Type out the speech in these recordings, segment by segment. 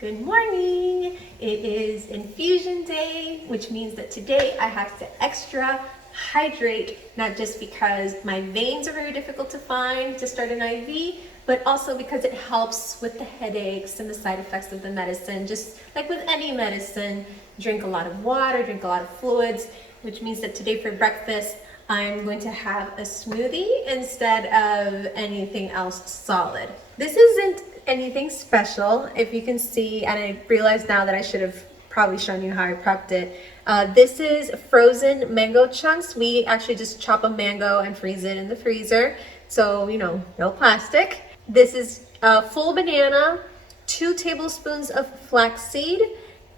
Good morning! It is infusion day, which means that today I have to extra hydrate, not just because my veins are very difficult to find to start an IV, but also because it helps with the headaches and the side effects of the medicine. Just like with any medicine, drink a lot of water, drink a lot of fluids, which means that today for breakfast, I'm going to have a smoothie instead of anything else solid. This isn't anything special, if you can see, and I realize now that I should have probably shown you how I prepped it. This is frozen mango chunks. We actually just chop a mango and freeze it in the freezer, so no plastic. This is a full banana, 2 tablespoons of flaxseed,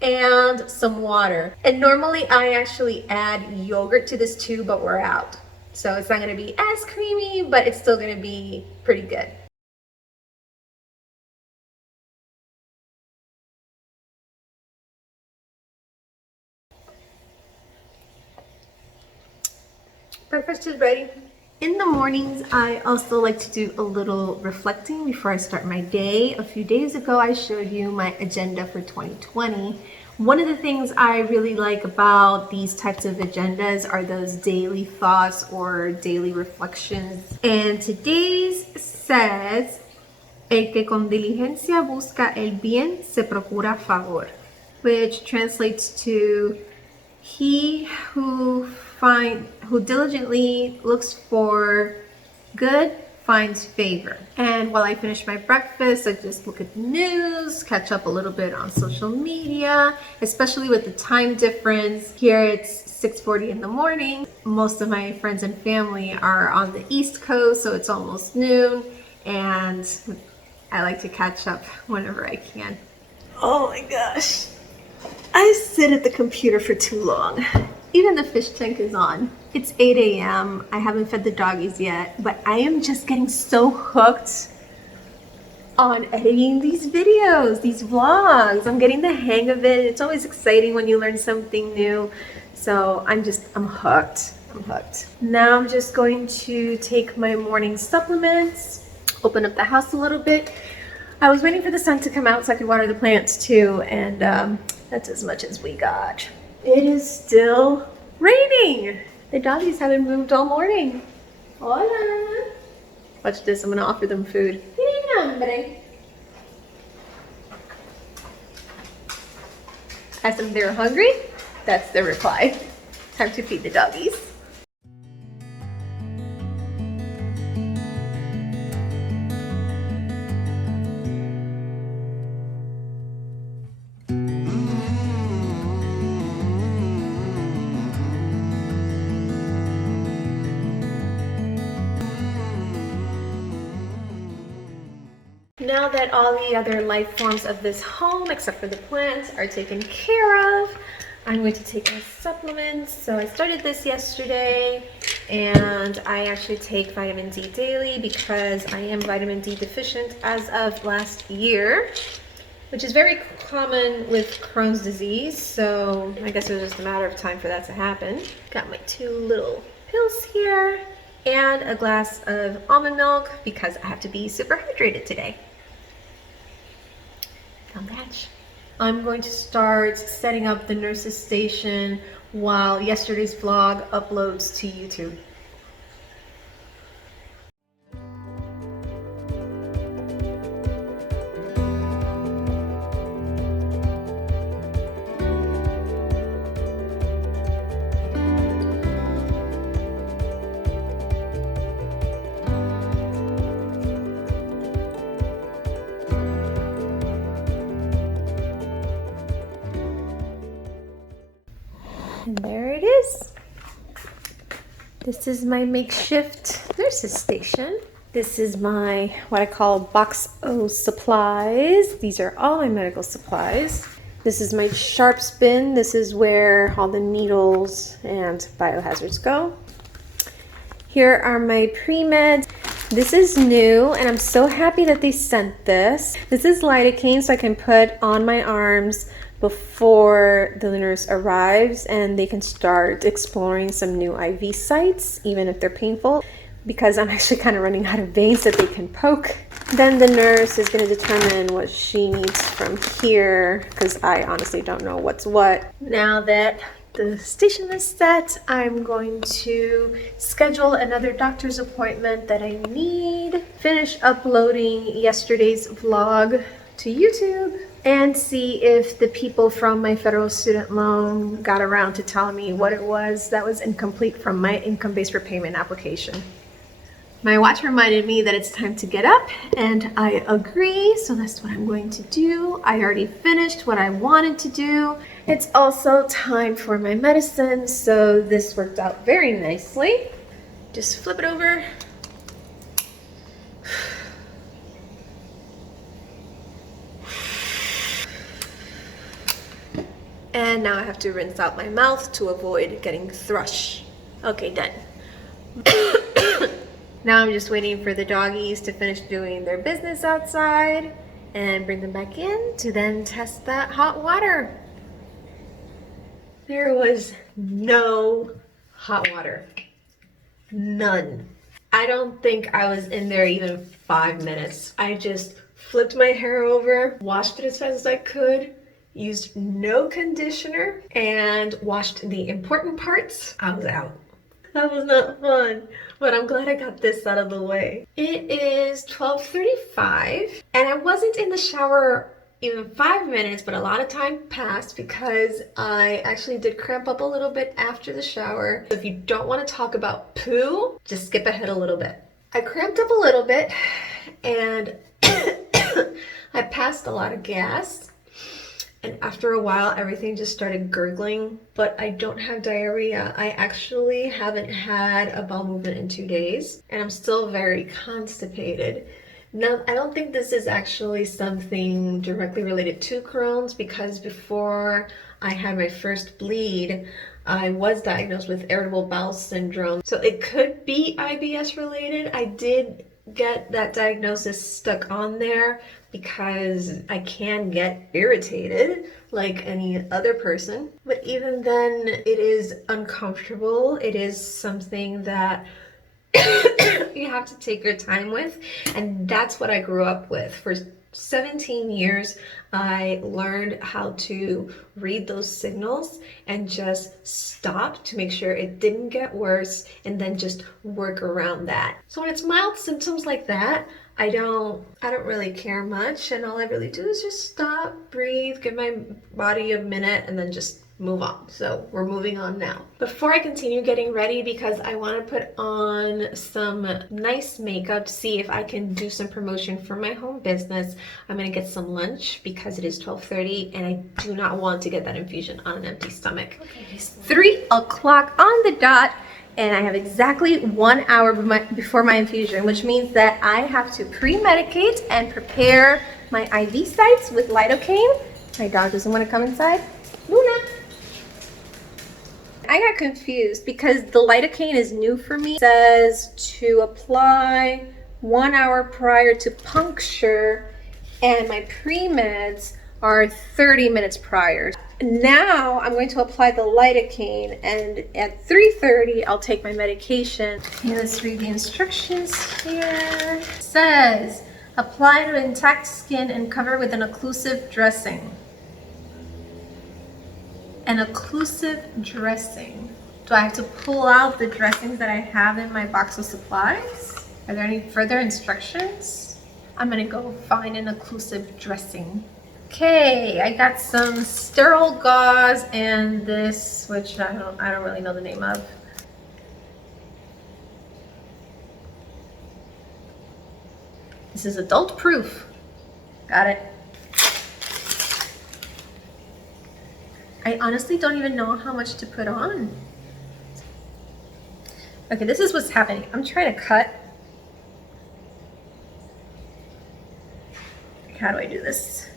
and some water. And normally I actually add yogurt to this too, but we're out. So it's not gonna be as creamy, but it's still gonna be pretty good. Breakfast is ready. In the mornings, I also like to do a little reflecting before I start my day. A few days ago, I showed you my agenda for 2020. One of the things I really like about these types of agendas are those daily thoughts or daily reflections. And today's says, el que con diligencia busca el bien se procura favor, which translates to he who diligently looks for good finds favor. And while I finish my breakfast, I just look at the news, catch up a little bit on social media, especially with the time difference. Here it's 6:40 in the morning. Most of my friends and family are on the East Coast, so it's almost noon, and I like to catch up whenever I can. Oh my gosh, I sit at the computer for too long. Even the fish tank is on. It's 8 a.m. I haven't fed the doggies yet, but I am just getting so hooked on editing these videos, these vlogs. I'm getting the hang of it. It's always exciting when you learn something new. So I'm hooked. I'm hooked. Now I'm just going to take my morning supplements, open up the house a little bit. I was waiting for the sun to come out so I could water the plants too, and that's as much as we got. It is still raining. The doggies haven't moved all morning. Hola. Watch this, I'm gonna offer them food. Tienen hambre. Ask them if they're hungry. That's their reply. Time to feed the doggies. Now that all the other life forms of this home, except for the plants, are taken care of, I'm going to take my supplements. So I started this yesterday, and I actually take vitamin D daily because I am vitamin D deficient as of last year, which is very common with Crohn's disease. So I guess it was just a matter of time for that to happen. Got my 2 little pills here and a glass of almond milk because I have to be super hydrated today. I'm going to start setting up the nurse's station while yesterday's vlog uploads to YouTube. And there it is. This is my makeshift nurse's station. This is my, what I call box O supplies. These are all my medical supplies. This is my sharps bin. This is where all the needles and biohazards go. Here are my pre-meds. This is new, and I'm so happy that they sent this. This is lidocaine, so I can put on my arms before the nurse arrives and they can start exploring some new IV sites, even if they're painful, because I'm actually kind of running out of veins that they can poke. Then the nurse is going to determine what she needs from here, because I honestly don't know what's what. Now that the station is set, I'm going to schedule another doctor's appointment that I need, finish uploading yesterday's vlog to YouTube, and see if the people from my federal student loan got around to telling me what it was that was incomplete from my income-based repayment application. My watch reminded me that it's time to get up, and I agree, so that's what I'm going to do. I already finished what I wanted to do. It's also time for my medicine, so this worked out very nicely. Just flip it over. And now I have to rinse out my mouth to avoid getting thrush. Okay, done. Now I'm just waiting for the doggies to finish doing their business outside and bring them back in to then test that hot water. There was no hot water. None. I don't think I was in there even 5 minutes. I just flipped my hair over, washed it as fast as I could, used no conditioner, and washed the important parts. I was out. That was not fun, but I'm glad I got this out of the way. It is 12:35, and I wasn't in the shower even 5 minutes, but a lot of time passed because I actually did cramp up a little bit after the shower. So if you don't want to talk about poo, just skip ahead a little bit. I cramped up a little bit, and I passed a lot of gas. And after a while, everything just started gurgling, but I don't have diarrhea. I actually haven't had a bowel movement in 2 days, and I'm still very constipated. Now, I don't think this is actually something directly related to Crohn's, because before I had my first bleed, I was diagnosed with irritable bowel syndrome. So it could be IBS related. I did get that diagnosis stuck on there because I can get irritated like any other person. But even then, it is uncomfortable. It is something that you have to take your time with, and that's what I grew up with. For 17 years, I learned how to read those signals and just stop to make sure it didn't get worse, and then just work around that. So when it's mild symptoms like that, I don't really care much, and all I really do is just stop, breathe, give my body a minute, and then just move on. So we're moving on now. Before I continue getting ready, because I want to put on some nice makeup to see if I can do some promotion for my home business, I'm going to get some lunch because it is 12:30 and I do not want to get that infusion on an empty stomach. Okay, it's 3 o'clock on the dot, and I have exactly 1 hour before my infusion, which means that I have to pre-medicate and prepare my IV sites with Lidocaine. My dog doesn't want to come inside. Luna! I got confused because the Lidocaine is new for me. It says to apply 1 hour prior to puncture, and my pre-meds are 30 minutes prior. Now I'm going to apply the Lidocaine, and at 3:30 I'll take my medication. Okay, let's read the instructions here. It says apply to intact skin and cover with an occlusive dressing. An occlusive dressing. Do I have to pull out the dressings that I have in my box of supplies? Are there any further instructions? I'm gonna go find an occlusive dressing. Okay, I got some sterile gauze and this, which I don't really know the name of. This is adult proof. Got it. I honestly don't even know how much to put on. Okay, this is what's happening. I'm trying to cut. How do I do this?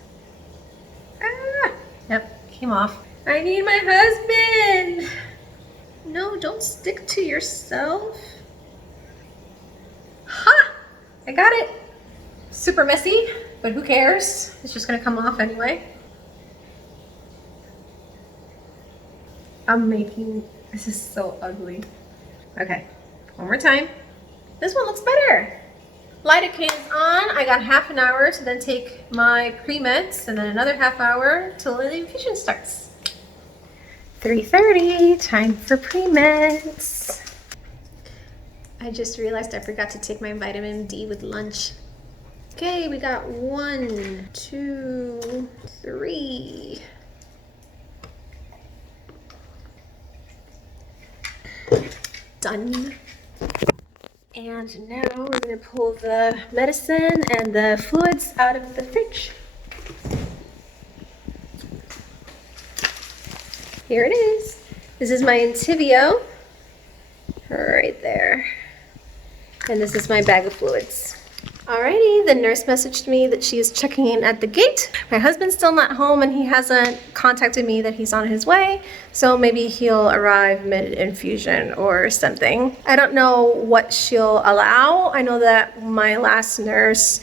Ah, yep, came off. I need my husband. No, don't stick to yourself. Ha! I got it. Super messy, but who cares? It's just gonna come off anyway. This is so ugly. Okay, one more time. This one looks better. Lidocaine's on. I got half an hour to then take my pre-meds and then another half hour till the infusion starts. 3:30, time for pre-meds. I just realized I forgot to take my vitamin D with lunch. Okay, we got 1, 2, 3. Done. And now we're gonna pull the medicine and the fluids out of the fridge. Here it is. This is my Entyvio, right there. And this is my bag of fluids. Alrighty, the nurse messaged me that she is checking in at the gate. My husband's still not home and he hasn't contacted me that he's on his way, so maybe he'll arrive mid-infusion or something. I don't know what she'll allow. I know that my last nurse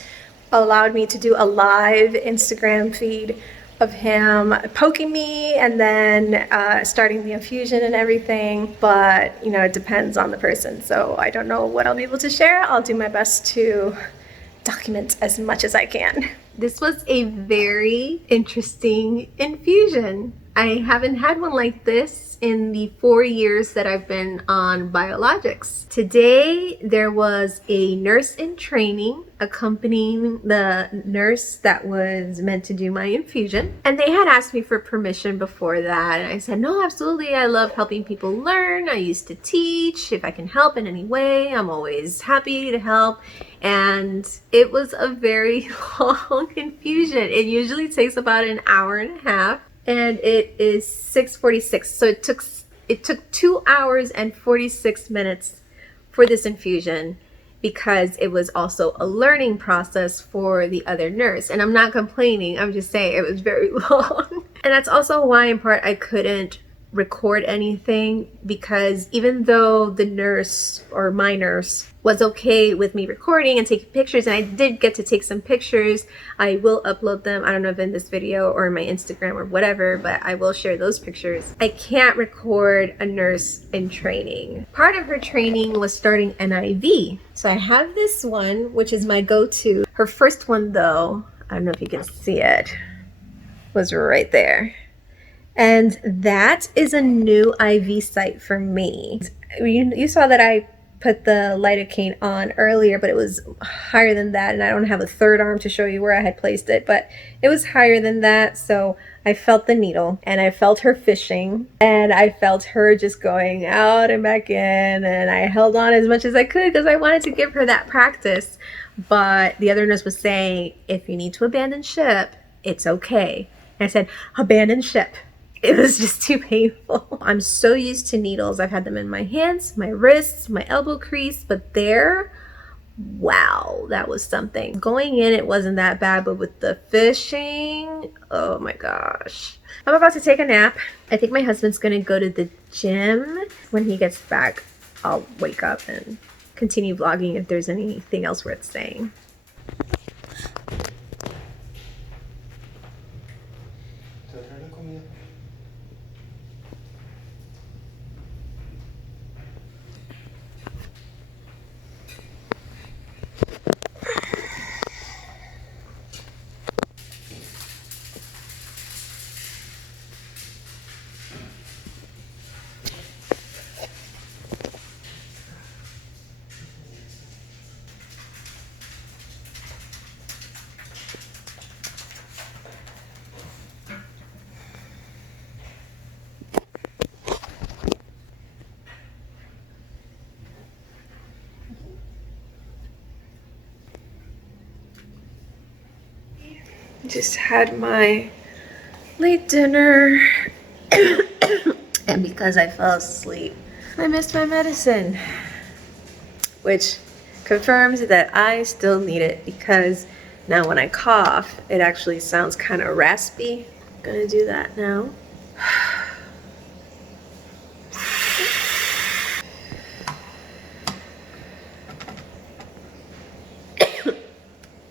allowed me to do a live Instagram feed of him poking me and then starting the infusion and everything, but you know, it depends on the person, so I don't know what I'll be able to share. I'll do my best to document as much as I can. This was a very interesting infusion. I haven't had one like this in the 4 years that I've been on biologics. Today, there was a nurse in training accompanying the nurse that was meant to do my infusion. And they had asked me for permission before that. And I said, no, absolutely. I love helping people learn. I used to teach. If I can help in any way, I'm always happy to help. And it was a very long infusion. It usually takes about an hour and a half. And it is 6:46, so it took 2 hours and 46 minutes for this infusion because it was also a learning process for the other nurse. And I'm not complaining, I'm just saying it was very long. And that's also why in part I couldn't record anything, because even though the nurse, or my nurse, was okay with me recording and taking pictures, and I did get to take some pictures, I will upload them, I don't know if in this video or in my Instagram or whatever, but I will share those pictures. I can't record a nurse in training. Part of her training was starting an IV. So I have this one, which is my go-to. Her first one though, I don't know if you can see it, was right there. And that is a new IV site for me. You saw that I put the Lidocaine on earlier, but it was higher than that, and I don't have a third arm to show you where I had placed it, but it was higher than that. So I felt the needle, and I felt her fishing, and I felt her just going out and back in, and I held on as much as I could because I wanted to give her that practice. But the other nurse was saying, if you need to abandon ship, it's okay. And I said, abandon ship. It was just too painful. I'm so used to needles. I've had them in my hands, my wrists, my elbow crease, but there, wow, that was something. Going in, it wasn't that bad, but with the fishing, oh my gosh. I'm about to take a nap. I think my husband's gonna go to the gym. When he gets back, I'll wake up and continue vlogging if there's anything else worth saying. Just had my late dinner and because I fell asleep, I missed my medicine, which confirms that I still need it, because now when I cough, it actually sounds kind of raspy. I'm gonna do that now.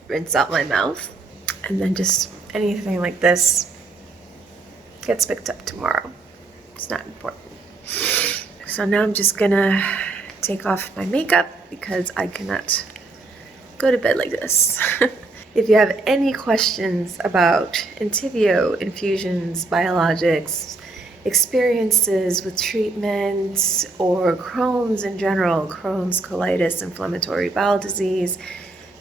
Rinse out my mouth. And then just anything like this gets picked up tomorrow. It's not important. So now I'm just gonna take off my makeup because I cannot go to bed like this. If you have any questions about Entyvio, infusions, biologics, experiences with treatments, or Crohn's in general, Crohn's, colitis, inflammatory bowel disease,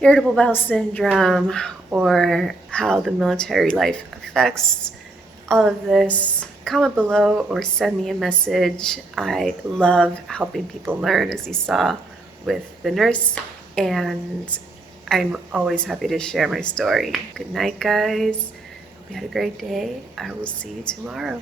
irritable bowel syndrome, or how the military life affects all of this, comment below or send me a message. I love helping people learn, as you saw with the nurse, and I'm always happy to share my story. Good night, guys. Hope you had a great day. I will see you tomorrow.